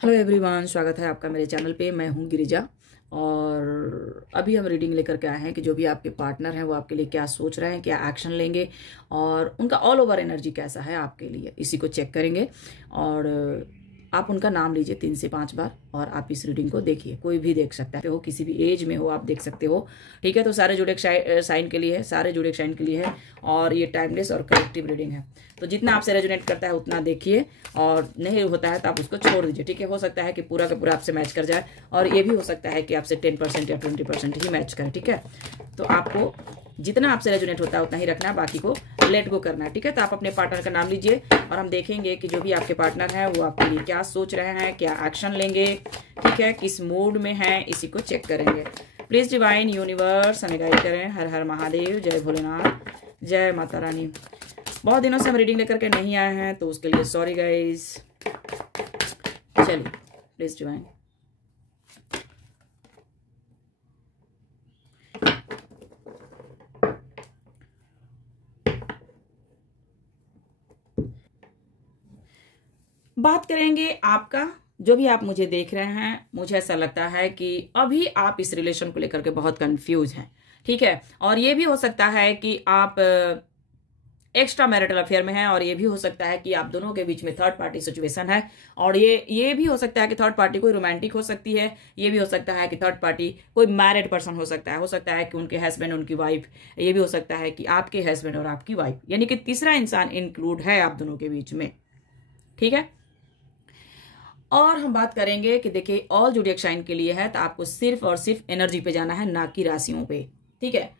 Hello everyone, स्वागत है आपका मेरे चैनल पे। मैं हूं गिरिजा और अभी हम रीडिंग लेकर के आए हैं कि जो भी आपके पार्टनर हैं वो आपके लिए क्या सोच रहे हैं, क्या एक्शन लेंगे और उनका ऑल ओवर एनर्जी कैसा है आपके लिए, इसी को चेक करेंगे। और आप उनका नाम लीजिए 3 से 5 बार और आप इस रीडिंग को देखिए। कोई भी देख सकता है, हो किसी भी एज में हो आप देख सकते हो। ठीक है, तो सारे ज़ोडिएक साइन के लिए है, सारे ज़ोडिएक साइन के लिए है और ये टाइमलेस और कलेक्टिव रीडिंग है। तो जितना आपसे रेजोनेट करता है उतना देखिए और नहीं होता है तो आप उसको छोड़ दीजिए। ठीक है, हो सकता है कि पूरा का पूरा आपसे मैच कर जाए और ये भी हो सकता है कि आपसे 10% या 20% ही मैच करे। ठीक है, तो आपको जितना आपसे रेजोनेट होता है उतना ही रखना है, बाकी को लेट गो करना है। ठीक है, तो आप अपने पार्टनर का नाम लीजिए और हम देखेंगे कि जो भी आपके पार्टनर हैं वो आपके लिए क्या सोच रहे हैं, क्या एक्शन लेंगे। ठीक है, किस मूड में हैं, इसी को चेक करेंगे। प्लीज डिवाइन यूनिवर्स हमें गाइड करें। हर हर महादेव, जय भोलेनाथ, जय माता रानी। बहुत दिनों से हम रीडिंग लेकर के नहीं आए हैं तो उसके लिए सॉरी गाइज। चलिए प्लीज डिवाइन। बात करेंगे आपका, जो भी आप मुझे देख रहे हैं, मुझे ऐसा लगता है कि अभी आप इस रिलेशन को लेकर के बहुत कंफ्यूज हैं। ठीक है, और ये भी हो सकता है कि आप एक्स्ट्रा मैरिटल अफेयर में है और ये भी हो सकता है कि आप दोनों के बीच में थर्ड पार्टी सिचुएशन है। और ये भी हो सकता है कि थर्ड पार्टी कोई रोमांटिक हो सकती है। ये भी हो सकता है कि थर्ड पार्टी कोई मैरिड पर्सन हो सकता है कि उनके हस्बैंड, उनकी वाइफ। ये भी हो सकता है कि आपके हस्बैंड और आपकी वाइफ, यानी कि तीसरा इंसान इंक्लूड है आप दोनों के बीच में। ठीक है, और हम बात करेंगे कि देखिए ऑल ज़ोडिएक साइन के लिए है तो आपको सिर्फ और सिर्फ एनर्जी पे जाना है, ना कि राशियों पे। ठीक है,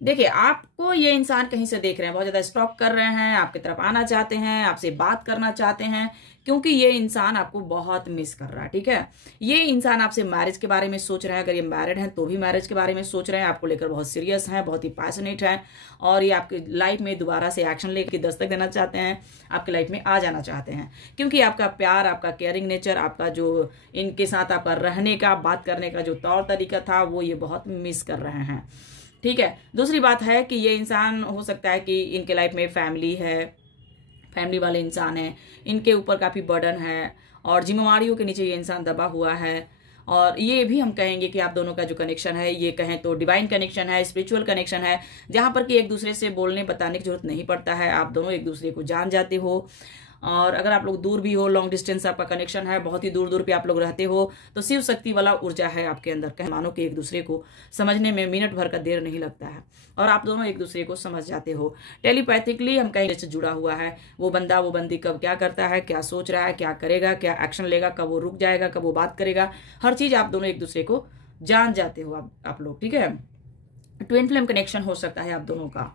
देखिए आपको ये इंसान कहीं से देख रहे हैं, बहुत ज्यादा स्टॉक कर रहे हैं, आपकी तरफ आना चाहते हैं, आपसे बात करना चाहते हैं, क्योंकि ये इंसान आपको बहुत मिस कर रहा है। ठीक है, ये इंसान आपसे मैरिज के बारे में सोच रहे हैं, अगर ये मैरिड हैं तो भी मैरिज के बारे में सोच रहे हैं, आपको लेकर बहुत सीरियस हैं, बहुत ही पैशनेट हैं और ये आपकी लाइफ में दोबारा से एक्शन लेकर दस्तक देना चाहते हैं, आपकी लाइफ में आ जाना चाहते हैं। क्योंकि आपका प्यार, आपका केयरिंग नेचर, आपका जो इनके साथ आपका रहने का, बात करने का जो तौर तरीका था, वो ये बहुत मिस कर रहे हैं। ठीक है, दूसरी बात है कि ये इंसान हो सकता है कि इनके लाइफ में फैमिली है, फैमिली वाले इंसान है, इनके ऊपर काफ़ी बर्डन है और जिम्मेवारियों के नीचे ये इंसान दबा हुआ है। और ये भी हम कहेंगे कि आप दोनों का जो कनेक्शन है, ये कहें तो डिवाइन कनेक्शन है, स्पिरिचुअल कनेक्शन है, जहां पर कि एक दूसरे से बोलने बताने की जरूरत नहीं पड़ता है, आप दोनों एक दूसरे को जान जाते हो। और अगर आप लोग दूर भी हो, लॉन्ग डिस्टेंस आपका कनेक्शन है, बहुत ही दूर दूर पे आप लोग रहते हो, तो शिव शक्ति वाला ऊर्जा है आपके अंदर। कह मानो कि एक दूसरे को समझने में मिनट भर का देर नहीं लगता है और आप दोनों एक दूसरे को समझ जाते हो। टेलीपैथिकली हम कहीं से जुड़ा हुआ है, वो बंदा वो बंदी कब क्या करता है, क्या सोच रहा है, क्या करेगा, क्या एक्शन लेगा, कब वो रुक जाएगा, कब वो बात करेगा, हर चीज आप दोनों एक दूसरे को जान जाते हो आप लोग। ठीक है, ट्विन फ्लेम कनेक्शन हो सकता है आप दोनों का।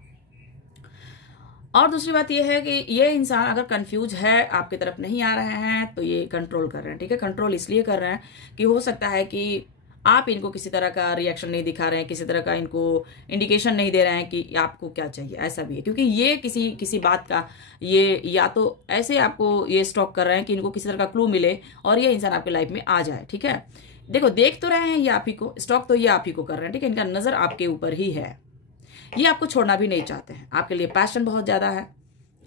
और दूसरी बात यह है कि ये इंसान अगर कंफ्यूज है, आपकी तरफ नहीं आ रहे हैं, तो ये कंट्रोल कर रहे हैं। ठीक है, कंट्रोल इसलिए कर रहे हैं कि हो सकता है कि आप इनको किसी तरह का रिएक्शन नहीं दिखा रहे हैं, किसी तरह का इनको इंडिकेशन नहीं दे रहे हैं कि आपको क्या चाहिए। ऐसा भी है क्योंकि ये किसी किसी बात का, ये या तो ऐसे आपको ये स्टॉक कर रहे हैं कि इनको किसी तरह का क्लू मिले और ये इंसान आपकी लाइफ में आ जाए। ठीक है, देखो देख तो रहे हैं ये आप ही को, स्टॉक तो ये आप ही को कर रहे हैं। ठीक है, इनका नजर आपके ऊपर ही है, ये आपको छोड़ना भी नहीं चाहते हैं, आपके लिए पैशन बहुत ज्यादा है।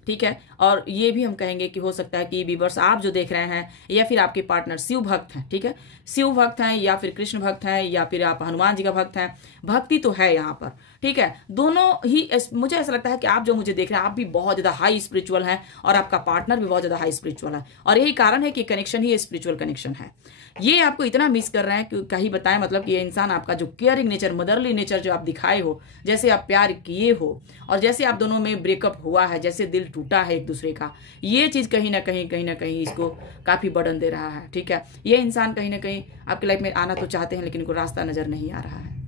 ठीक है, और ये भी हम कहेंगे कि हो सकता है कि व्यूअर्स आप जो देख रहे हैं या फिर आपके पार्टनर शिव भक्त हैं। ठीक है, शिव भक्त हैं या फिर कृष्ण भक्त हैं या फिर आप हनुमान जी का भक्त हैं, भक्ति तो है यहाँ पर। ठीक है, दोनों ही मुझे ऐसा लगता है कि आप जो मुझे देख रहे हैं आप भी बहुत ज्यादा हाई स्पिरिचुअल हैं और आपका पार्टनर भी बहुत ज्यादा हाई स्पिरिचुअल है और यही कारण है कि कनेक्शन ही स्पिरिचुअल कनेक्शन है। ये आपको इतना मिस कर रहे हैं कि कहीं बताएं, मतलब कि ये इंसान आपका जो केयरिंग नेचर, मदरली नेचर जो आप दिखाए हो, जैसे आप प्यार किए हो और जैसे आप दोनों में ब्रेकअप हुआ है, जैसे दिल टूटा है एक दूसरे का, ये चीज कहीं ना कहीं इसको काफी बर्डन दे रहा है। ठीक है, ये इंसान कहीं ना कहीं आपकी लाइफ में आना तो चाहते हैं लेकिन इनको रास्ता नजर नहीं आ रहा है।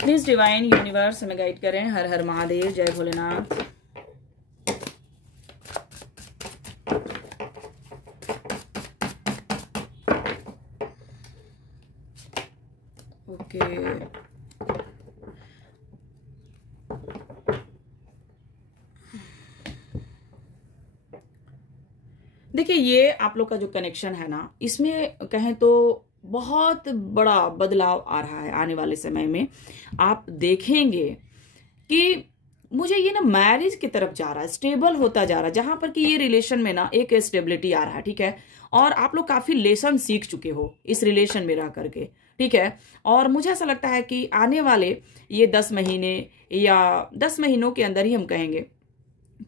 प्लीज डिवाइन यूनिवर्स हमें गाइड करें। हर हर महादेव, जय भोलेनाथ। ओके, देखिए ये आप लोग का जो कनेक्शन है ना, इसमें कहें तो बहुत बड़ा बदलाव आ रहा है आने वाले समय में। आप देखेंगे कि मुझे ये ना मैरिज की तरफ जा रहा है, स्टेबल होता जा रहा है, जहां पर कि ये रिलेशन में ना एक स्टेबिलिटी आ रहा है, ठीक है। और आप लोग काफी लेसन सीख चुके हो इस रिलेशन में रह करके, ठीक है। और मुझे ऐसा लगता है कि आने वाले ये 10 महीने या 10 महीनों के अंदर ही हम कहेंगे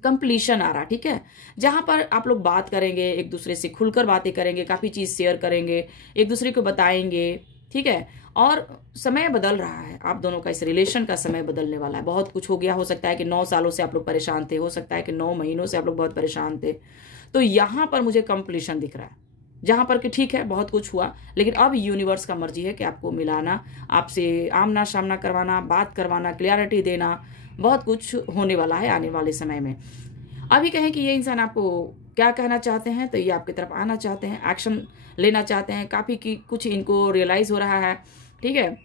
कंप्लीशन आ रहा, ठीक है। जहां पर आप लोग बात करेंगे, एक दूसरे से खुलकर बातें करेंगे, काफी चीज शेयर करेंगे, एक दूसरे को बताएंगे, ठीक है। और समय बदल रहा है, आप दोनों का इस रिलेशन का समय बदलने वाला है। बहुत कुछ हो गया, हो सकता है कि 9 सालों से आप लोग परेशान थे, हो सकता है कि 9 महीनों से आप लोग बहुत परेशान थे। तो यहां पर मुझे कंप्लीशन दिख रहा है, जहां पर कि ठीक है बहुत कुछ हुआ, लेकिन अब यूनिवर्स का मर्जी है कि आपको मिलाना, आपसे आमना सामना करवाना, बात करवाना, क्लियरिटी देना, बहुत कुछ होने वाला है आने वाले समय में। अभी कहें कि ये इंसान आपको क्या कहना चाहते हैं, तो ये आपकी तरफ आना चाहते हैं, एक्शन लेना चाहते हैं, काफी की कुछ इनको रियलाइज हो रहा है, ठीक है।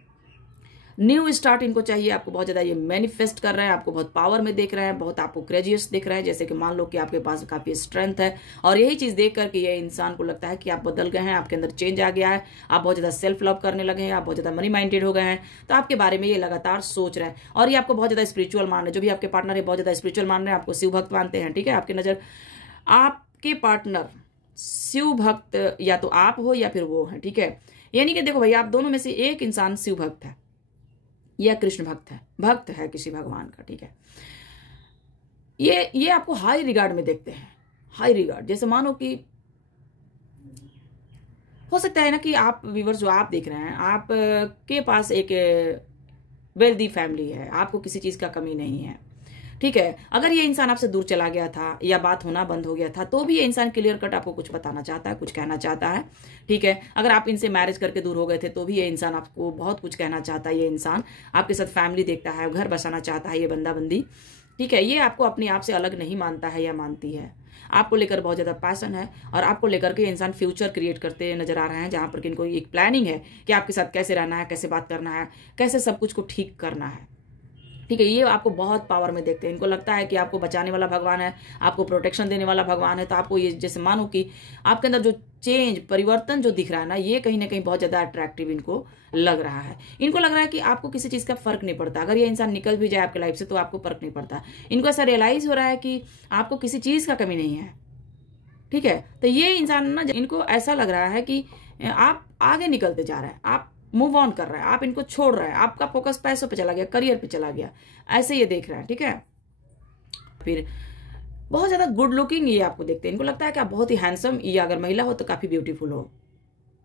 न्यू स्टार्ट इनको चाहिए, आपको बहुत ज्यादा ये मैनिफेस्ट कर रहे हैं, आपको बहुत पावर में देख रहे हैं, बहुत आपको क्रेजियस दिख रहा है, जैसे कि मान लो कि आपके पास काफी स्ट्रेंथ है। और यही चीज देख करके ये इंसान को लगता है कि आप बदल गए हैं, आपके अंदर चेंज आ गया है, आप बहुत ज्यादा सेल्फ लव करने लगे हैं, आप बहुत ज्यादा मनी माइंडेड हो गए हैं। तो आपके बारे में ये लगातार सोच रहा है, और ये आपको बहुत ज्यादा स्पिरिचुअल मान रहे हैं। जो भी आपके पार्टनर है बहुत ज्यादा स्पिरिचुअल मान रहे हैं, आपको शिव भक्त मानते हैं, ठीक है। आपकी नजर, आपके पार्टनर शिव भक्त या तो आप हो या फिर वो है, ठीक है। यानी कि देखो भाई, आप दोनों में से एक इंसान शिव भक्त है या कृष्ण भक्त है किसी भगवान का, ठीक है। ये आपको हाई रिगार्ड में देखते हैं, हाई रिगार्ड। जैसे मानो कि हो सकता है ना कि आप व्यूअर्स जो आप देख रहे हैं, आप के पास एक वेल्दी फैमिली है, आपको किसी चीज का कमी नहीं है, ठीक है। अगर ये इंसान आपसे दूर चला गया था या बात होना बंद हो गया था, तो भी ये इंसान क्लियर कट आपको कुछ बताना चाहता है, कुछ कहना चाहता है, ठीक है। अगर आप इनसे मैरिज करके दूर हो गए थे, तो भी ये इंसान आपको बहुत कुछ कहना चाहता है। ये इंसान आपके साथ फैमिली देखता है, घर बसाना चाहता है, ये बंदा बंदी, ठीक है। ये आपको अपने आप से अलग नहीं मानता है या मानती है, आपको लेकर बहुत ज्यादा पैशन है, और आपको लेकर के इंसान फ्यूचर क्रिएट करते नजर आ रहे हैं, जहां पर कि इनको एक प्लानिंग है कि आपके साथ कैसे रहना है, कैसे बात करना है, कैसे सब कुछ को ठीक करना है, ठीक है। ये आपको बहुत पावर में देखते हैं, इनको लगता है कि आपको बचाने वाला भगवान है, आपको प्रोटेक्शन देने वाला भगवान है। तो आपको ये जैसे मानो कि आपके अंदर जो चेंज, परिवर्तन जो दिख रहा है ना, ये कहीं ना कहीं बहुत ज्यादा अट्रैक्टिव इनको लग रहा है। इनको लग रहा है कि आपको किसी चीज का फर्क नहीं पड़ता, अगर ये इंसान निकल भी जाए आपके लाइफ से तो आपको फर्क नहीं पड़ता। इनको ऐसा रियलाइज हो रहा है कि आपको किसी चीज का कमी नहीं है, ठीक है। तो ये इंसान ना, इनको ऐसा लग रहा है कि आप आगे निकलते जा रहे हैं, आप मूव ऑन कर रहा है, आप इनको छोड़ रहे हैं, आपका फोकस पैसों पे चला गया, करियर पे चला गया, ऐसे ये देख रहे हैं, ठीक है। फिर बहुत ज्यादा गुड लुकिंग ये आपको देखते हैं, इनको लगता है कि आप बहुत ही हैंडसम, या अगर महिला हो तो काफी ब्यूटीफुल हो,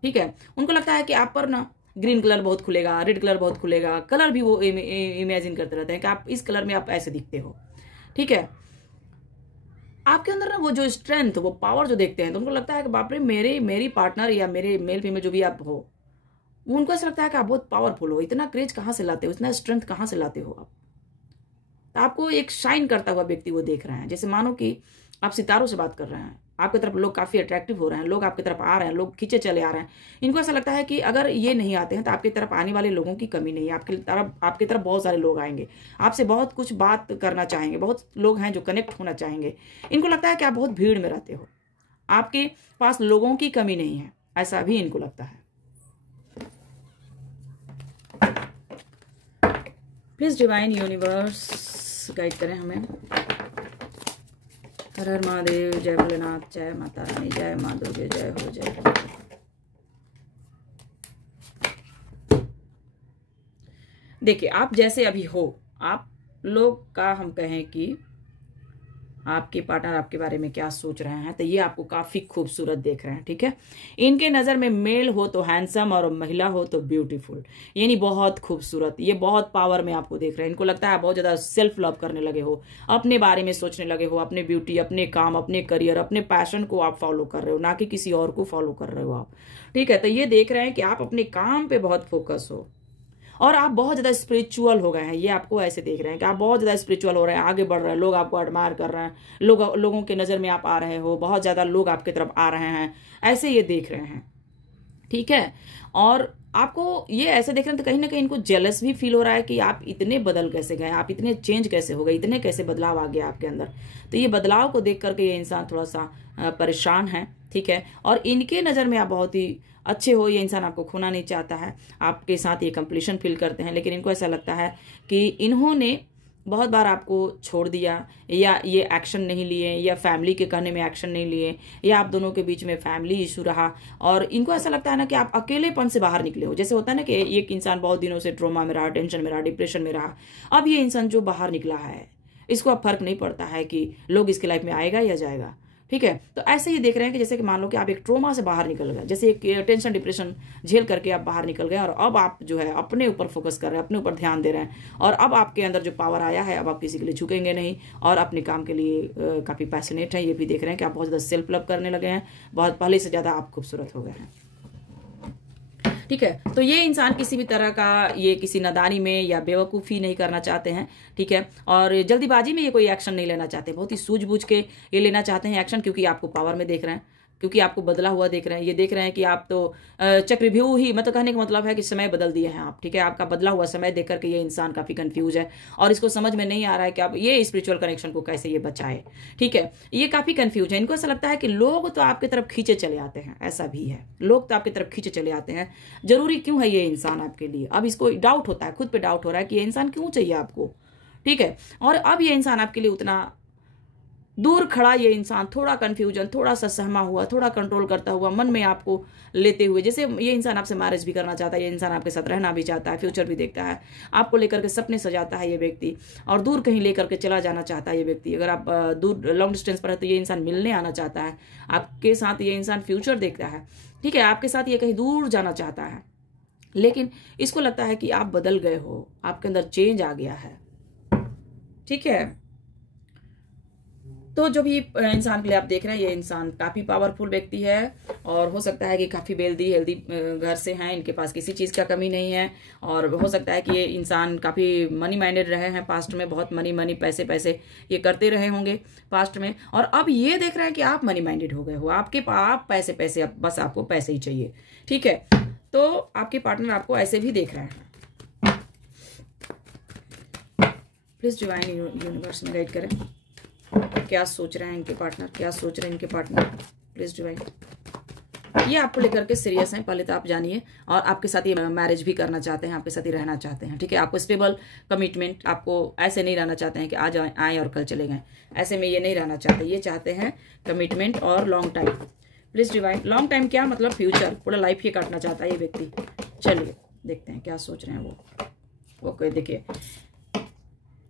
ठीक है। उनको लगता है कि आप पर ना ग्रीन कलर बहुत खुलेगा, रेड कलर बहुत खुलेगा, कलर भी वो इमेजिन करते रहते हैं कि आप इस कलर में आप ऐसे दिखते हो, ठीक है। आपके अंदर ना वो जो स्ट्रेंथ, वो पावर जो देखते हैं, तो उनको लगता है कि बाप रे, मेरी पार्टनर या मेरे मेल फीमेल जो भी आप हो, उनको ऐसा लगता है कि आप बहुत पावरफुल हो, इतना क्रेज कहाँ से लाते हो, इतना स्ट्रेंथ कहाँ से लाते हो आप। तो आपको एक शाइन करता हुआ व्यक्ति वो देख रहे हैं, जैसे मानो कि आप सितारों से बात कर रहे हैं, आपकी तरफ लोग काफी अट्रैक्टिव हो रहे हैं, लोग आपकी तरफ आ रहे हैं, लोग खींचे चले आ रहे हैं। इनको ऐसा लगता है कि अगर ये नहीं आते हैं तो आपकी तरफ आने वाले लोगों की कमी नहीं है, आपकी तरफ बहुत सारे लोग आएंगे, आपसे बहुत कुछ बात करना चाहेंगे, बहुत लोग हैं जो कनेक्ट होना चाहेंगे। इनको लगता है कि आप बहुत भीड़ में रहते हो, आपके पास लोगों की कमी नहीं है, ऐसा भी इनको लगता है। प्लीज डिवाइन यूनिवर्स गाइड करें हमें। हर हर महादेव, जय भोलेनाथ, जय माता रानी, जय माँ दुर्गे, जय हो जय। देखिए, आप जैसे अभी हो, आप लोग का हम कहें कि आपके पार्टनर आपके बारे में क्या सोच रहे हैं, तो ये आपको काफी खूबसूरत देख रहे हैं, ठीक है। इनके नजर में मेल हो तो हैंडसम और महिला हो तो ब्यूटीफुल, यानी बहुत खूबसूरत, ये बहुत पावर में आपको देख रहे हैं। इनको लगता है बहुत ज्यादा सेल्फ लव करने लगे हो, अपने बारे में सोचने लगे हो, अपने ब्यूटी, अपने काम, अपने करियर, अपने पैशन को आप फॉलो कर रहे हो, ना कि किसी और को फॉलो कर रहे हो आप, ठीक है। तो ये देख रहे हैं कि आप अपने काम पे बहुत फोकस हो, और आप बहुत ज्यादा स्पिरिचुअल हो गए हैं। ये आपको ऐसे देख रहे हैं कि आप बहुत ज्यादा स्पिरिचुअल हो रहे हैं, आगे बढ़ रहे हैं, लोग आपको एडमायर कर रहे हैं, लोगों के नजर में आप आ रहे हो, बहुत ज्यादा लोग आपकी तरफ आ रहे हैं, ऐसे ये देख रहे हैं, ठीक है। और आपको ये ऐसे देख रहे हैं तो कहीं ना कहीं इनको जेलस भी फील हो रहा है कि आप इतने बदल कैसे गए, आप इतने चेंज कैसे हो गए, इतने कैसे बदलाव आ गया आपके अंदर। तो ये बदलाव को देख करके ये इंसान थोड़ा सा परेशान है, ठीक है। और इनके नज़र में आप बहुत ही अच्छे हो, ये इंसान आपको खोना नहीं चाहता है, आपके साथ ये कंप्लीशन फील करते हैं, लेकिन इनको ऐसा लगता है कि इन्होंने बहुत बार आपको छोड़ दिया, या ये एक्शन नहीं लिए, या फैमिली के कहने में एक्शन नहीं लिए, या आप दोनों के बीच में फैमिली इशू रहा, और इनको ऐसा लगता है ना कि आप अकेलेपन से बाहर निकले हो। जैसे होता है ना कि एक इंसान बहुत दिनों से ट्रॉमा में रहा, टेंशन में रहा, डिप्रेशन में रहा, अब ये इंसान जो बाहर निकला है, इसको अब फर्क नहीं पड़ता है कि लोग इसके लाइफ में आएगा या जाएगा, ठीक है। तो ऐसे ही देख रहे हैं कि जैसे कि मान लो कि आप एक ट्रोमा से बाहर निकल गए, जैसे एक टेंशन डिप्रेशन झेल करके आप बाहर निकल गए, और अब आप जो है अपने ऊपर फोकस कर रहे हैं, अपने ऊपर ध्यान दे रहे हैं, और अब आपके अंदर जो पावर आया है, अब आप किसी के लिए झुकेंगे नहीं, और अपने काम के लिए काफ़ी पैशनेट हैं। ये भी देख रहे हैं कि आप बहुत ज़्यादा सेल्फ लव करने लगे हैं, बहुत पहले से ज़्यादा आप खूबसूरत हो गए हैं, ठीक है। तो ये इंसान किसी भी तरह का ये किसी नादानी में या बेवकूफ़ी नहीं करना चाहते हैं, ठीक है। और जल्दीबाजी में ये कोई एक्शन नहीं लेना चाहते, बहुत ही सूझबूझ के ये लेना चाहते हैं एक्शन, क्योंकि आपको पावर में देख रहे हैं, क्योंकि आपको बदला हुआ देख रहे हैं। ये देख रहे हैं कि आप तो चक्रव्यूह ही, मतलब कहने का मतलब है कि समय बदल दिए हैं आप, ठीक है। आपका बदला हुआ समय देख करके ये इंसान काफ़ी कंफ्यूज है, और इसको समझ में नहीं आ रहा है कि आप ये स्पिरिचुअल कनेक्शन को कैसे ये बचाए, ठीक है। ये काफ़ी कंफ्यूज है। इनको ऐसा लगता है कि लोग तो आपकी तरफ खींचे चले आते हैं, ऐसा भी है, लोग तो आपकी तरफ खींचे चले आते हैं, जरूरी क्यों है ये इंसान आपके लिए। अब इसको डाउट होता है, खुद पे डाउट हो रहा है कि ये इंसान क्यों चाहिए आपको, ठीक है। और अब ये इंसान आपके लिए उतना दूर खड़ा, ये इंसान थोड़ा कंफ्यूजन, थोड़ा सा सहमा हुआ, थोड़ा कंट्रोल करता हुआ, मन में आपको लेते हुए, जैसे ये इंसान आपसे मैरिज भी करना चाहता है, ये इंसान आपके साथ रहना भी चाहता है, फ्यूचर भी देखता है, आपको लेकर के सपने सजाता है ये व्यक्ति, और दूर कहीं लेकर के चला जाना चाहता है ये व्यक्ति। अगर आप दूर लॉन्ग डिस्टेंस पर है तो ये इंसान मिलने आना चाहता है आपके साथ, ये इंसान फ्यूचर देखता है, ठीक है। आपके साथ ये कहीं दूर जाना चाहता है, लेकिन इसको लगता है कि आप बदल गए हो, आपके अंदर चेंज आ गया है, ठीक है। तो जो भी इंसान के लिए आप देख रहे हैं, ये इंसान काफ़ी पावरफुल व्यक्ति है, और हो सकता है कि काफ़ी वेल्दी हेल्दी घर से हैं, इनके पास किसी चीज़ का कमी नहीं है, और हो सकता है कि ये इंसान काफ़ी मनी माइंडेड रहे हैं पास्ट में, बहुत मनी पैसे पैसे ये करते रहे होंगे पास्ट में, और अब ये देख रहे हैं कि आप मनी माइंडेड हो गए हो, आपके आप पैसे पैसे, बस आपको पैसे ही चाहिए, ठीक है। तो आपके पार्टनर आपको ऐसे भी देख रहे हैं। प्लीज डिवाइन यूनिवर्स में गाइड करें, क्या सोच रहे हैं इनके पार्टनर, क्या सोच रहे हैं इनके पार्टनर, प्लीज डिवाइन। ये आपको लेकर के सीरियस हैं, पहले तो आप जानिए, और आपके साथ ये मैरिज भी करना चाहते हैं, आपके साथ ही रहना चाहते हैं, ठीक है। आपको स्टेबल कमिटमेंट, आपको ऐसे नहीं रहना चाहते हैं कि आज आए और कल चले गए, ऐसे में ये नहीं रहना चाहते, ये चाहते हैं कमिटमेंट और long time. Please divine, long time क्या मतलब, फ्यूचर, पूरा लाइफ ही काटना चाहता है ये व्यक्ति। चलिए देखते हैं क्या सोच रहे हैं वो। ओके, देखिए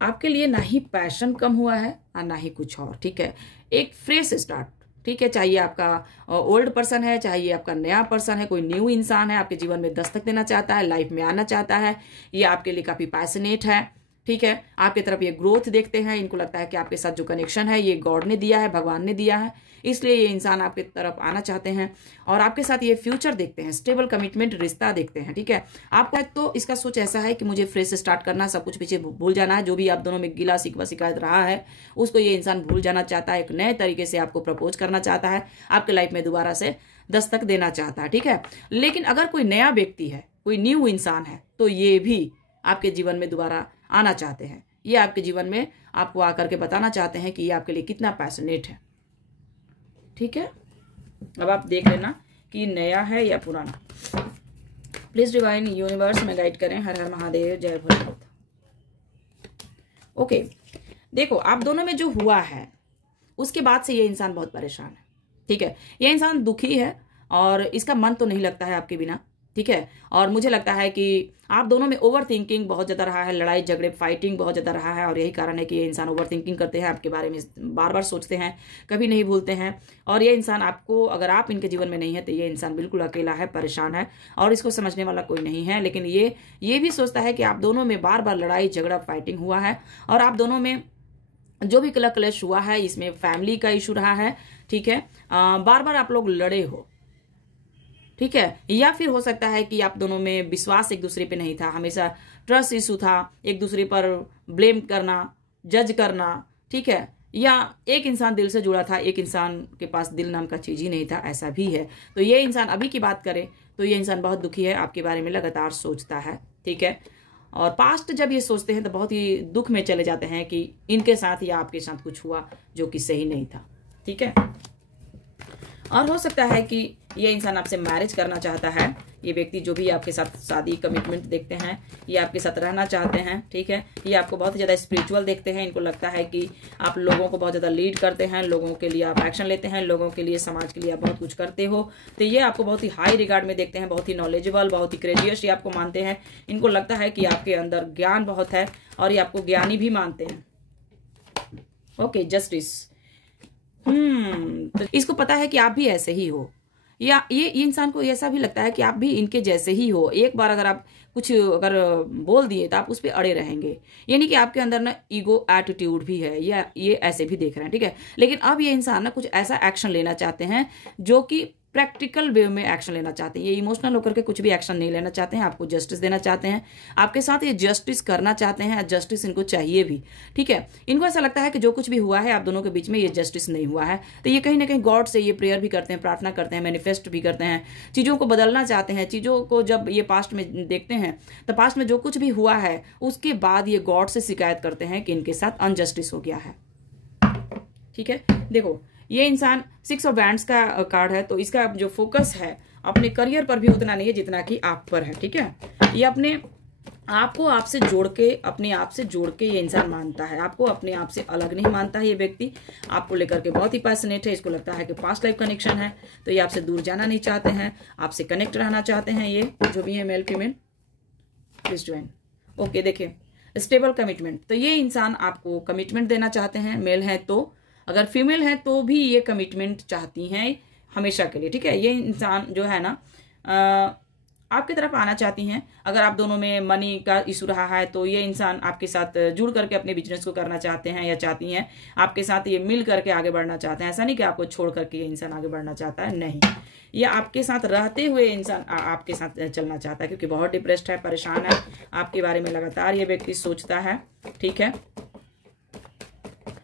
आपके लिए ना ही पैशन कम हुआ है और ना ही कुछ और, ठीक है। एक फ्रेश स्टार्ट, ठीक है। चाहिए आपका ओल्ड पर्सन है, चाहिए आपका नया पर्सन है, कोई न्यू इंसान है, आपके जीवन में दस्तक देना चाहता है, लाइफ में आना चाहता है, ये आपके लिए काफी पैशनेट है, ठीक है। आपकी तरफ ये ग्रोथ देखते हैं, इनको लगता है कि आपके साथ जो कनेक्शन है ये गॉड ने दिया है, भगवान ने दिया है, इसलिए ये इंसान आपकी तरफ आना चाहते हैं, और आपके साथ ये फ्यूचर देखते हैं, स्टेबल कमिटमेंट रिश्ता देखते हैं, ठीक है। आपका तो इसका सोच ऐसा है कि मुझे फ्रेश स्टार्ट करना है, सब कुछ पीछे भूल जाना है, जो भी आप दोनों में गिला शिकवा शिकायत रहा है उसको ये इंसान भूल जाना चाहता है, एक नए तरीके से आपको प्रपोज करना चाहता है, आपके लाइफ में दोबारा से दस्तक देना चाहता है, ठीक है। लेकिन अगर कोई नया व्यक्ति है, कोई न्यू इंसान है, तो ये भी आपके जीवन में दोबारा आना चाहते हैं, ये आपके जीवन में आपको आकर के बताना चाहते हैं कि ये आपके लिए कितना पैशनेट है, ठीक है। अब आप देख लेना कि नया है या पुराना। प्लीज डिवाइन यूनिवर्स में गाइड करें। हर हर महादेव, जय भोलेनाथ। ओके, देखो आप दोनों में जो हुआ है उसके बाद से ये इंसान बहुत परेशान है, ठीक है। ये इंसान दुखी है और इसका मन तो नहीं लगता है आपके बिना, ठीक है। और मुझे लगता है कि आप दोनों में ओवर थिंकिंग बहुत ज़्यादा रहा है, लड़ाई झगड़े फाइटिंग बहुत ज़्यादा रहा है, और यही कारण है कि ये इंसान ओवर थिंकिंग करते हैं, आपके बारे में बार बार सोचते हैं, कभी नहीं भूलते हैं। और ये इंसान आपको, अगर आप इनके जीवन में नहीं है तो ये इंसान बिल्कुल अकेला है, परेशान है, और इसको समझने वाला कोई नहीं है। लेकिन ये भी सोचता है कि आप दोनों में बार बार लड़ाई झगड़ा फाइटिंग हुआ है, और आप दोनों में जो भी क्लैश हुआ है इसमें फैमिली का इशू रहा है, ठीक है। बार बार आप लोग लड़े हो, ठीक है। या फिर हो सकता है कि आप दोनों में विश्वास एक दूसरे पे नहीं था, हमेशा ट्रस्ट इशू था, एक दूसरे पर ब्लेम करना, जज करना, ठीक है। या एक इंसान दिल से जुड़ा था, एक इंसान के पास दिल नाम का चीज ही नहीं था, ऐसा भी है। तो ये इंसान अभी की बात करें तो ये इंसान बहुत दुखी है, आपके बारे में लगातार सोचता है, ठीक है। और पास्ट जब ये सोचते हैं तो बहुत ही दुख में चले जाते हैं कि इनके साथ या आपके साथ कुछ हुआ जो कि सही नहीं था, ठीक है। और हो सकता है कि ये इंसान आपसे मैरिज करना चाहता है। ये व्यक्ति जो भी आपके साथ शादी कमिटमेंट देखते हैं, ये आपके साथ रहना चाहते हैं, ठीक है। ये आपको बहुत ज़्यादा स्पिरिचुअल देखते हैं। इनको लगता है कि आप लोगों को बहुत ज़्यादा लीड करते हैं, लोगों के लिए आप एक्शन लेते हैं, लोगों के लिए, समाज के लिए आप बहुत कुछ करते हो। तो ये आपको बहुत ही हाई रिगार्ड में देखते हैं, बहुत ही नॉलेजेबल, बहुत ही क्रेजियस ये आपको मानते हैं। इनको लगता है कि आपके अंदर ज्ञान बहुत है और ये आपको ज्ञानी भी मानते हैं। Okay, justice. तो इसको पता है कि आप भी ऐसे ही हो, या ये इंसान को ऐसा भी लगता है कि आप भी इनके जैसे ही हो। एक बार अगर आप कुछ अगर बोल दिए तो आप उस पर अड़े रहेंगे। ये नहीं कि आपके अंदर ना ईगो एटीट्यूड भी है, या ये ऐसे भी देख रहे हैं, ठीक है। लेकिन अब ये इंसान ना कुछ ऐसा एक्शन लेना चाहते हैं जो कि प्रैक्टिकल वे में एक्शन लेना चाहते हैं। ये इमोशनल होकर के कुछ भी एक्शन नहीं लेना चाहते हैं, आपको जस्टिस देना चाहते हैं, आपके साथ ये जस्टिस करना चाहते हैं। जस्टिस इनको चाहिए भी, ठीक है। इनको ऐसा लगता है कि जो कुछ भी हुआ है आप दोनों के बीच में, ये जस्टिस नहीं हुआ है। तो ये कहीं ना कहीं गॉड से ये प्रेयर भी करते हैं, प्रार्थना करते हैं, मैनिफेस्ट भी करते हैं, चीज़ों को बदलना चाहते हैं। चीज़ों को जब ये पास्ट में देखते हैं तो पास्ट में जो कुछ भी हुआ है उसके बाद ये गॉड से शिकायत करते हैं कि इनके साथ अनजस्टिस हो गया है, ठीक है। देखो, ये इंसान 6 ऑफ वैंड्स का कार्ड है, तो इसका जो फोकस है अपने करियर पर भी उतना नहीं है जितना कि आप पर है, ठीक है। ये अपने आपको आपसे जोड़ के, अपने आप से जोड़ के ये इंसान मानता है, आपको अपने आप से अलग नहीं मानता है। ये व्यक्ति आपको लेकर के बहुत ही पैशनेट है। इसको लगता है कि पास्ट लाइफ कनेक्शन है, तो ये आपसे दूर जाना नहीं चाहते हैं, आपसे कनेक्ट रहना चाहते हैं। ये जो भी है male female, please join. Okay, देखिए, स्टेबल कमिटमेंट। तो ये इंसान आपको कमिटमेंट देना चाहते हैं। मेल है तो, अगर फीमेल है तो भी ये कमिटमेंट चाहती हैं हमेशा के लिए, ठीक है। ये इंसान जो है ना आपकी तरफ आना चाहती हैं। अगर आप दोनों में मनी का इशू रहा है तो ये इंसान आपके साथ जुड़ करके अपने बिजनेस को करना चाहते हैं, या चाहती हैं आपके साथ ये मिल करके आगे बढ़ना चाहते हैं। ऐसा नहीं कि आपको छोड़ करके ये इंसान आगे बढ़ना चाहता है, नहीं। ये आपके साथ रहते हुए इंसान आपके साथ चलना चाहता है, क्योंकि बहुत डिप्रेस्ड है, परेशान है। आपके बारे में लगातार ये व्यक्ति सोचता है, ठीक है।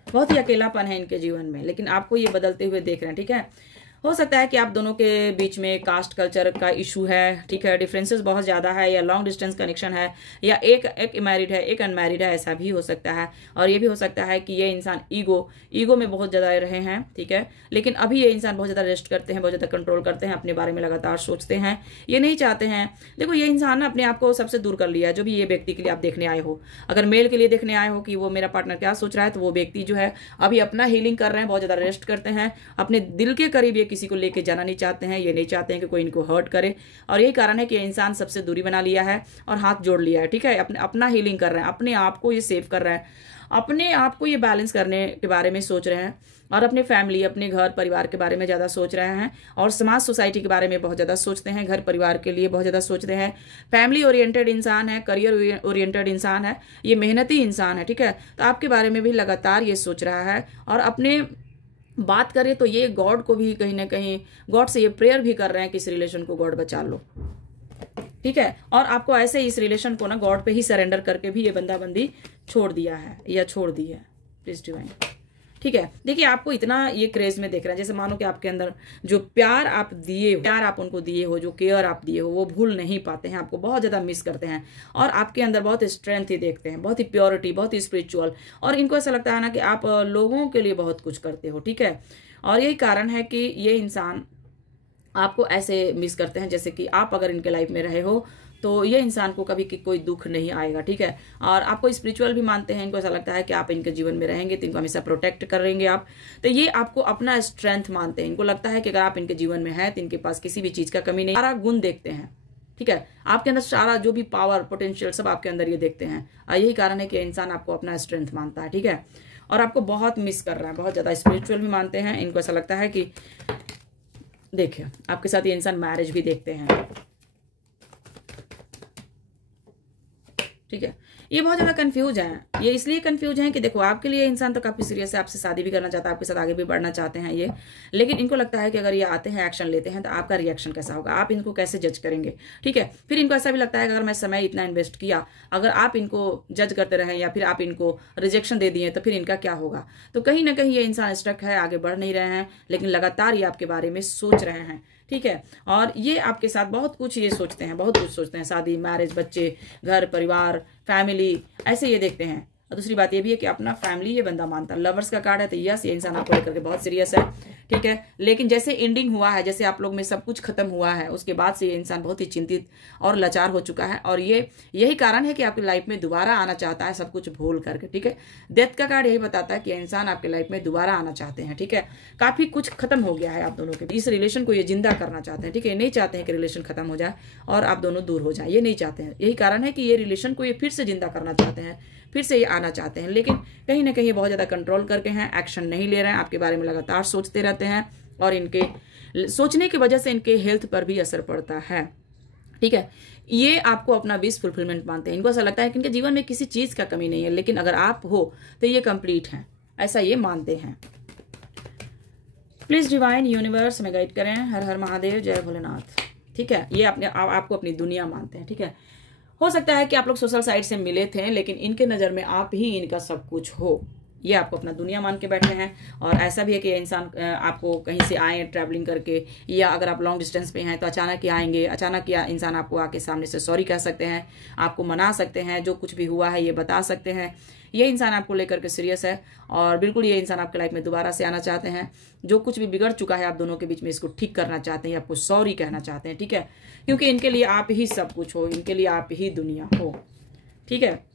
बहुत ही अकेलापन है इनके जीवन में, लेकिन आपको ये बदलते हुए देख रहे हैं, ठीक है। हो सकता है कि आप दोनों के बीच में कास्ट कल्चर का इशू है, ठीक है, डिफरेंसेस बहुत ज़्यादा है, या लॉन्ग डिस्टेंस कनेक्शन है, या एक मैरिड है, एक अनमैरिड है, ऐसा भी हो सकता है। और ये भी हो सकता है कि ये इंसान ईगो में बहुत ज़्यादा रहे हैं, ठीक है। लेकिन अभी ये इंसान बहुत ज़्यादा रेस्ट करते हैं, बहुत ज़्यादा कंट्रोल करते हैं, अपने बारे में लगातार सोचते हैं, ये नहीं चाहते हैं। देखो, ये इंसान अपने आप को सबसे दूर कर लिया है। जो भी ये व्यक्ति के लिए आप देखने आए हो, अगर मेल के लिए देखने आए हो कि वो मेरा पार्टनर क्या सोच रहा है, तो वो व्यक्ति जो है अभी अपना हीलिंग कर रहे हैं, बहुत ज़्यादा रेस्ट करते हैं, अपने दिल के करीब ये किसी को लेके जाना नहीं चाहते हैं। ये नहीं चाहते हैं कि कोई इनको हर्ट करे, और यही कारण है कि इंसान सबसे दूरी बना लिया है और हाथ जोड़ लिया है, ठीक है। अपना हीलिंग कर रहे हैं, अपने आप को ये सेव कर रहे हैं, अपने आप को ये बैलेंस करने के बारे में सोच रहे हैं, और अपने फैमिली, अपने घर परिवार के बारे में ज़्यादा सोच रहे हैं, और समाज सोसाइटी के बारे में बहुत ज़्यादा सोचते हैं, घर परिवार के लिए बहुत ज़्यादा सोचते हैं। फैमिली ओरिएंटेड इंसान है, करियर ओरिएंटेड इंसान है, ये मेहनती इंसान है, ठीक है। तो आपके बारे में भी लगातार ये सोच रहा है। और अपने बात करें तो ये गॉड को भी कहीं ना कहीं, गॉड से ये प्रेयर भी कर रहे हैं कि इस रिलेशन को गॉड बचा लो, ठीक है। और आपको ऐसे इस रिलेशन को ना गॉड पे ही सरेंडर करके भी ये बंदाबंदी छोड़ दिया है, या छोड़ दी है, प्लीज डिवाइन, ठीक है। देखिए, आपको इतना ये क्रेज में देख रहे हैं, जैसे मानो कि आपके अंदर जो प्यार आप दिए हो, प्यार आप उनको दिए हो, जो केयर आप दिए हो, वो भूल नहीं पाते हैं, आपको बहुत ज्यादा मिस करते हैं। और आपके अंदर बहुत स्ट्रेंथ ही देखते हैं, बहुत ही प्योरिटी, बहुत ही स्पिरिचुअल, और इनको ऐसा लगता है ना कि आप लोगों के लिए बहुत कुछ करते हो, ठीक है। और यही कारण है कि ये इंसान आपको ऐसे मिस करते हैं, जैसे कि आप अगर इनके लाइफ में रहे हो तो ये इंसान को कभी कोई दुख नहीं आएगा, ठीक है। और आपको स्पिरिचुअल भी मानते हैं, इनको ऐसा लगता है कि आप इनके जीवन में रहेंगे तो इनको हमेशा प्रोटेक्ट करेंगे आप। तो ये आपको अपना स्ट्रेंथ मानते हैं, इनको लगता है कि अगर आप इनके जीवन में हैं तो इनके पास किसी भी चीज का कमी नहीं, सारा गुण देखते हैं, ठीक है। आपके अंदर सारा जो भी पावर, पोटेंशियल सब आपके अंदर ये देखते हैं, और यही कारण है कि इंसान आपको अपना स्ट्रेंथ मानता है, ठीक है। और आपको बहुत मिस कर रहा है, बहुत ज्यादा स्पिरिचुअल भी मानते हैं। इनको ऐसा लगता है कि देखिए, आपके साथ ये इंसान मैरिज भी देखते हैं, ठीक है। ये बहुत ज़्यादा कंफ्यूज हैं। ये इसलिए कंफ्यूज हैं कि देखो, आपके लिए इंसान तो काफ़ी सीरियस है, आपसे शादी भी करना चाहता है, आपके साथ आगे भी बढ़ना चाहते हैं ये। लेकिन इनको लगता है कि अगर ये आते हैं, एक्शन लेते हैं, तो आपका रिएक्शन कैसा होगा, आप इनको कैसे जज करेंगे, ठीक है। फिर इनको ऐसा भी लगता है कि अगर मैं समय इतना इन्वेस्ट किया, अगर आप इनको जज करते रहें या फिर आप इनको रिजेक्शन दे दिए, तो फिर इनका क्या होगा। तो कहीं ना कहीं ये इंसान स्टक है, आगे बढ़ नहीं रहे हैं, लेकिन लगातार ये आपके बारे में सोच रहे हैं, ठीक है। और ये आपके साथ बहुत कुछ ये सोचते हैं, बहुत कुछ सोचते हैं, शादी, मैरिज, बच्चे, घर परिवार, फैमिली, ऐसे ये देखते हैं। और दूसरी बात ये भी है कि अपना फैमिली ये बंदा मानता है। लवर्स का कार्ड है, तो यस, ये इंसान आपको लेकर के बहुत सीरियस है, ठीक है। लेकिन जैसे एंडिंग हुआ है, जैसे आप लोग में सब कुछ खत्म हुआ है, उसके बाद से ये इंसान बहुत ही चिंतित और लाचार हो चुका है, और ये यही कारण है कि आपकी लाइफ में दोबारा आना चाहता है सब कुछ भूल करके, ठीक है। डेथ का कार्ड यही बताता है कि इंसान आपके लाइफ में दोबारा आना चाहते हैं, ठीक है। काफी कुछ खत्म हो गया है आप दोनों के, इस रिलेशन को ये जिंदा करना चाहते हैं, ठीक है। नहीं चाहते हैं कि रिलेशन खत्म हो जाए और आप दोनों दूर हो जाए, ये नहीं चाहते हैं। यही कारण है कि ये रिलेशन को ये फिर से जिंदा करना चाहते हैं, फिर से ये आना चाहते हैं, लेकिन कहीं ना कहीं बहुत ज्यादा कंट्रोल करके हैं, एक्शन नहीं ले रहे हैं, आपके बारे में लगातार सोचते रहते हैं, और इनके सोचने की वजह से इनके हेल्थ पर भी असर पड़ता है, ठीक है। ये आपको अपना विश फुलफिलमेंट मानते हैं, इनको ऐसा लगता है कि इनके जीवन में किसी चीज का कमी नहीं है, लेकिन अगर आप हो तो ये कंप्लीट है, ऐसा ये मानते हैं। प्लीज डिवाइन यूनिवर्स में गाइड करें। हर हर महादेव, जय भोलेनाथ, ठीक है। ये आपको अपनी दुनिया मानते हैं, ठीक है। हो सकता है कि आप लोग सोशल साइट से मिले थे, लेकिन इनके नज़र में आप ही इनका सब कुछ हो, ये आपको अपना दुनिया मान के बैठे हैं। और ऐसा भी है कि इंसान आपको कहीं से आए ट्रैवलिंग करके, या अगर आप लॉन्ग डिस्टेंस पे हैं तो अचानक ही आएंगे, अचानक ही इंसान आपको आके सामने से सॉरी कह सकते हैं, आपको मना सकते हैं, जो कुछ भी हुआ है ये बता सकते हैं। ये इंसान आपको लेकर के सीरियस है, और बिल्कुल ये इंसान आपके लाइफ में दोबारा से आना चाहते हैं। जो कुछ भी बिगड़ चुका है आप दोनों के बीच में, इसको ठीक करना चाहते हैं, आपको सॉरी कहना चाहते हैं, ठीक है। क्योंकि इनके लिए आप ही सब कुछ हो, इनके लिए आप ही दुनिया हो, ठीक है।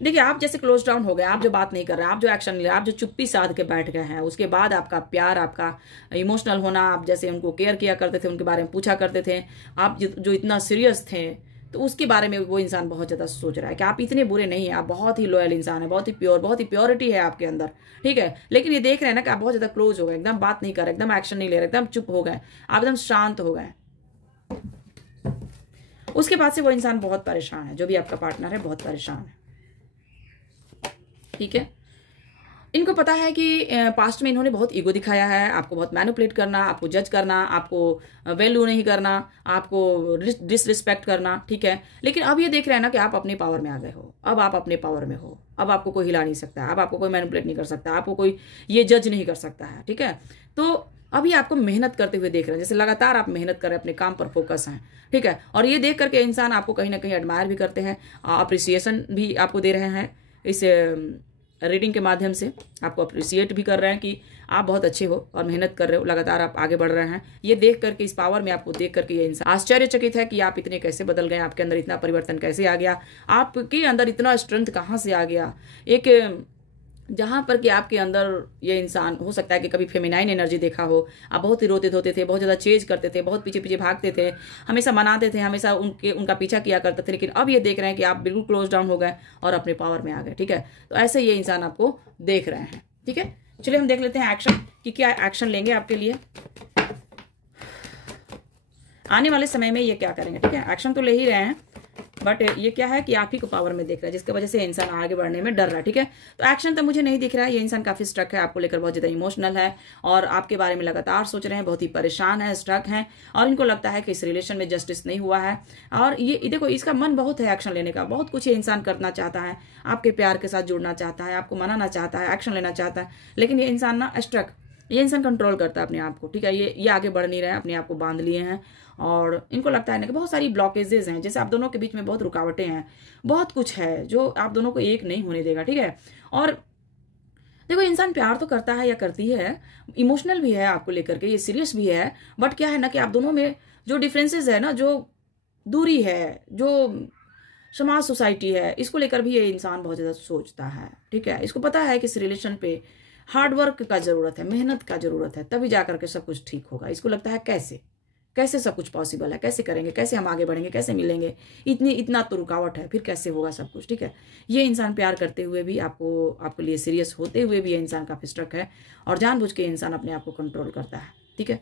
देखिए, आप जैसे क्लोज डाउन हो गए, आप जो बात नहीं कर रहे, आप जो एक्शन ले, आप जो चुप्पी साध के बैठ गए हैं, उसके बाद आपका प्यार, आपका इमोशनल होना, आप जैसे उनको केयर किया करते थे, उनके बारे में पूछा करते थे, आप जो इतना सीरियस थे, तो उसके बारे में वो इंसान बहुत ज़्यादा सोच रहा है कि आप इतने बुरे नहीं हैं, आप बहुत ही लॉयल इंसान है, बहुत ही प्योर, बहुत ही प्योरिटी है आपके अंदर, ठीक है। लेकिन ये देख रहे हैं ना कि आप बहुत ज़्यादा क्लोज हो गए, एकदम बात नहीं कर रहे, एकदम एक्शन नहीं ले रहे, एकदम चुप हो गए, आप एकदम शांत हो गए। उसके बाद से वो इंसान बहुत परेशान है, जो भी आपका पार्टनर है बहुत परेशान है, ठीक है। इनको पता है कि पास्ट में इन्होंने बहुत ईगो दिखाया है, आपको बहुत मैनिपुलेट करना, आपको जज करना, आपको वैल्यू नहीं करना, आपको डिसरिस्पेक्ट करना, ठीक है। लेकिन अब ये देख रहे हैं ना कि आप अपने पावर में आ गए हो, अब आप अपने पावर में हो, अब आपको कोई हिला नहीं सकता, अब आपको कोई मैनिपुलेट नहीं कर सकता, आपको कोई ये जज नहीं कर सकता है, ठीक है। तो अभी आपको मेहनत करते हुए देख रहे हैं, जैसे लगातार आप मेहनत कर रहे हैं, अपने काम पर फोकस हैं, ठीक है। और ये देख करके इंसान आपको कहीं ना कहीं एडमायर भी करते हैं, अप्रिसिएशन भी आपको दे रहे हैं, इस रीडिंग के माध्यम से आपको अप्रिशिएट भी कर रहे हैं कि आप बहुत अच्छे हो और मेहनत कर रहे हो, लगातार आप आगे बढ़ रहे हैं। ये देख करके, इस पावर में आपको देख करके ये इंसान आश्चर्यचकित है कि आप इतने कैसे बदल गए, आपके अंदर इतना परिवर्तन कैसे आ गया, आपके अंदर इतना स्ट्रेंथ कहाँ से आ गया। एक जहाँ पर कि आपके अंदर ये इंसान, हो सकता है कि कभी फेमिनाइन एनर्जी देखा हो, आप बहुत ही रोते धोते थे, बहुत ज़्यादा चेज करते थे, बहुत पीछे पीछे भागते थे, हमेशा मनाते थे, हमेशा उनका पीछा किया करते थे। लेकिन अब ये देख रहे हैं कि आप बिल्कुल क्लोज डाउन हो गए और अपने पावर में आ गए, ठीक है। तो ऐसे ये इंसान आपको देख रहे हैं, ठीक है। चलिए हम देख लेते हैं एक्शन, कि क्या एक्शन लेंगे आपके लिए आने वाले समय में, ये क्या करेंगे, ठीक है। एक्शन तो ले ही रहे हैं, बट ये क्या है कि आप ही को पावर में देख रहा है, जिसकी वजह से इंसान आगे बढ़ने में डर रहा है, ठीक है। तो एक्शन तो मुझे नहीं दिख रहा है, ये इंसान काफी स्ट्रक है, आपको लेकर बहुत ज्यादा इमोशनल है, और आपके बारे में लगातार सोच रहे हैं, बहुत ही परेशान है, स्ट्रक हैं, और इनको लगता है कि इस रिलेशन में जस्टिस नहीं हुआ है। और ये देखो, इसका मन बहुत है एक्शन लेने का, बहुत कुछ ये इंसान करना चाहता है, आपके प्यार के साथ जुड़ना चाहता है, आपको मनाना चाहता है, एक्शन लेना चाहता है, लेकिन ये इंसान ना स्ट्रक, ये इंसान कंट्रोल करता है अपने आप को, ठीक है। ये आगे बढ़ नहीं रहे हैं, अपने आप को बांध लिए हैं, और इनको लगता है ना कि बहुत सारी ब्लॉकेजेस हैं, जैसे आप दोनों के बीच में बहुत रुकावटें हैं, बहुत कुछ है जो आप दोनों को एक नहीं होने देगा, ठीक है। और देखो, इंसान प्यार तो करता है या करती है, इमोशनल भी है आपको लेकर के, ये सीरियस भी है, बट क्या है ना कि आप दोनों में जो डिफरेंसेस है ना, जो दूरी है, जो समाज सोसाइटी है, इसको लेकर भी ये इंसान बहुत ज़्यादा सोचता है, ठीक है। इसको पता है कि इस रिलेशन पे हार्डवर्क का जरूरत है, मेहनत का जरूरत है, तभी जाकर के सब कुछ ठीक होगा। इसको लगता है कैसे सब कुछ पॉसिबल है, कैसे करेंगे, कैसे हम आगे बढ़ेंगे, कैसे मिलेंगे, इतना तो रुकावट है, फिर कैसे होगा सब कुछ, ठीक है। ये इंसान प्यार करते हुए भी, आपके लिए सीरियस होते हुए भी ये इंसान काफी स्ट्रक है, और जानबूझ के इंसान अपने आप को कंट्रोल करता है, ठीक है।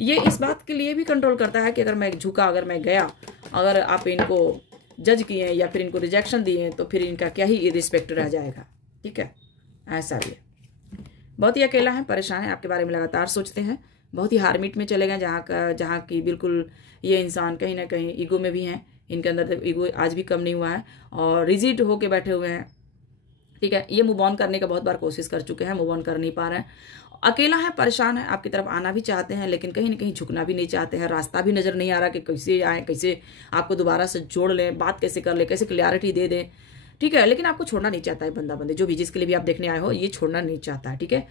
ये इस बात के लिए भी कंट्रोल करता है कि अगर मैं झुका, अगर मैं गया, अगर आप इनको जज किए या फिर इनको रिजेक्शन दिए, तो फिर इनका क्या ही रिस्पेक्ट रह जाएगा, ठीक है। ऐसा भी है, बहुत ही अकेला है, परेशान है, आपके बारे में लगातार सोचते हैं, बहुत ही हार्मिट में चले गए, जहाँ की बिल्कुल ये इंसान कहीं ना कहीं ईगो में भी हैं, इनके अंदर ईगो आज भी कम नहीं हुआ है, और रिजिड होके बैठे हुए हैं, ठीक है। ये मूव ऑन करने का बहुत बार कोशिश कर चुके हैं, मूव ऑन कर नहीं पा रहे हैं। अकेला है, परेशान है, आपकी तरफ आना भी चाहते हैं लेकिन कहीं ना कहीं झुकना भी नहीं चाहते हैं, रास्ता भी नजर नहीं आ रहा कि कैसे आए, कैसे आपको दोबारा से जोड़ लें, बात कैसे कर ले, कैसे क्लियरिटी दे दें, ठीक है। लेकिन आपको छोड़ना नहीं चाहता है बंदा, बंदे जो भी जिसके लिए भी आप देखने आए हो ये छोड़ना नहीं चाहता है, ठीक है।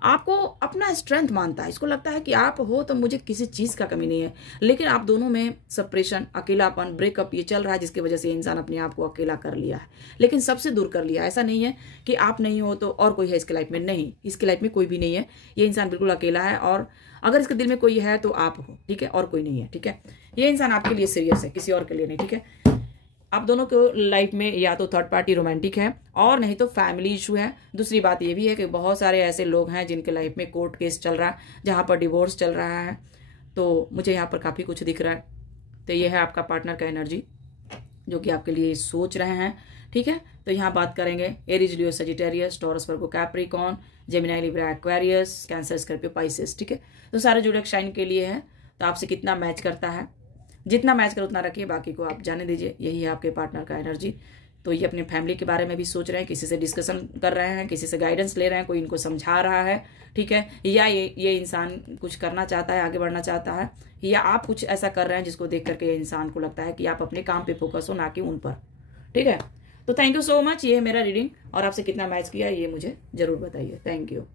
आपको अपना स्ट्रेंथ मानता है, इसको लगता है कि आप हो तो मुझे किसी चीज का कमी नहीं है। लेकिन आप दोनों में सेपरेशन, अकेलापन, ब्रेकअप ये चल रहा है, जिसकी वजह से इंसान अपने आप को अकेला कर लिया है, लेकिन सबसे दूर कर लिया। ऐसा नहीं है कि आप नहीं हो तो और कोई है इसके लाइफ में, नहीं, इसके लाइफ में कोई भी नहीं है, ये इंसान बिल्कुल अकेला है। और अगर इसके दिल में कोई है तो आप हो, ठीक है, और कोई नहीं है, ठीक है। ये इंसान आपके लिए सीरियस है, किसी और के लिए नहीं, ठीक है। आप दोनों को लाइफ में या तो थर्ड पार्टी रोमांटिक है और नहीं तो फैमिली इशू है। दूसरी बात ये भी है कि बहुत सारे ऐसे लोग हैं जिनके लाइफ में कोर्ट केस चल रहा है, जहां पर डिवोर्स चल रहा है। तो मुझे यहाँ पर काफ़ी कुछ दिख रहा है। तो ये है आपका पार्टनर का एनर्जी जो कि आपके लिए सोच रहे हैं, ठीक है। तो यहाँ बात करेंगे Aries, Leo, Sagittarius, Taurus, Virgo, Capricorn, Gemini, Libra, Aquarius, Cancer, Scorpio, Pisces, ठीक है। तो सारे जोडिएक साइन के लिए है। तो आपसे कितना मैच करता है, जितना मैच कर उतना रखिए, बाकी को आप जाने दीजिए। यही है आपके पार्टनर का एनर्जी। तो ये अपने फैमिली के बारे में भी सोच रहे हैं, किसी से डिस्कशन कर रहे हैं, किसी से गाइडेंस ले रहे हैं, कोई इनको समझा रहा है, ठीक है। या ये इंसान कुछ करना चाहता है, आगे बढ़ना चाहता है, या आप कुछ ऐसा कर रहे हैं जिसको देख करके इंसान को लगता है कि आप अपने काम पे फोकस हो, ना कि उन पर, ठीक है। तो थैंक यू सो मच। ये है मेरा रीडिंग और आपसे कितना मैच किया ये मुझे जरूर बताइए। Thank you.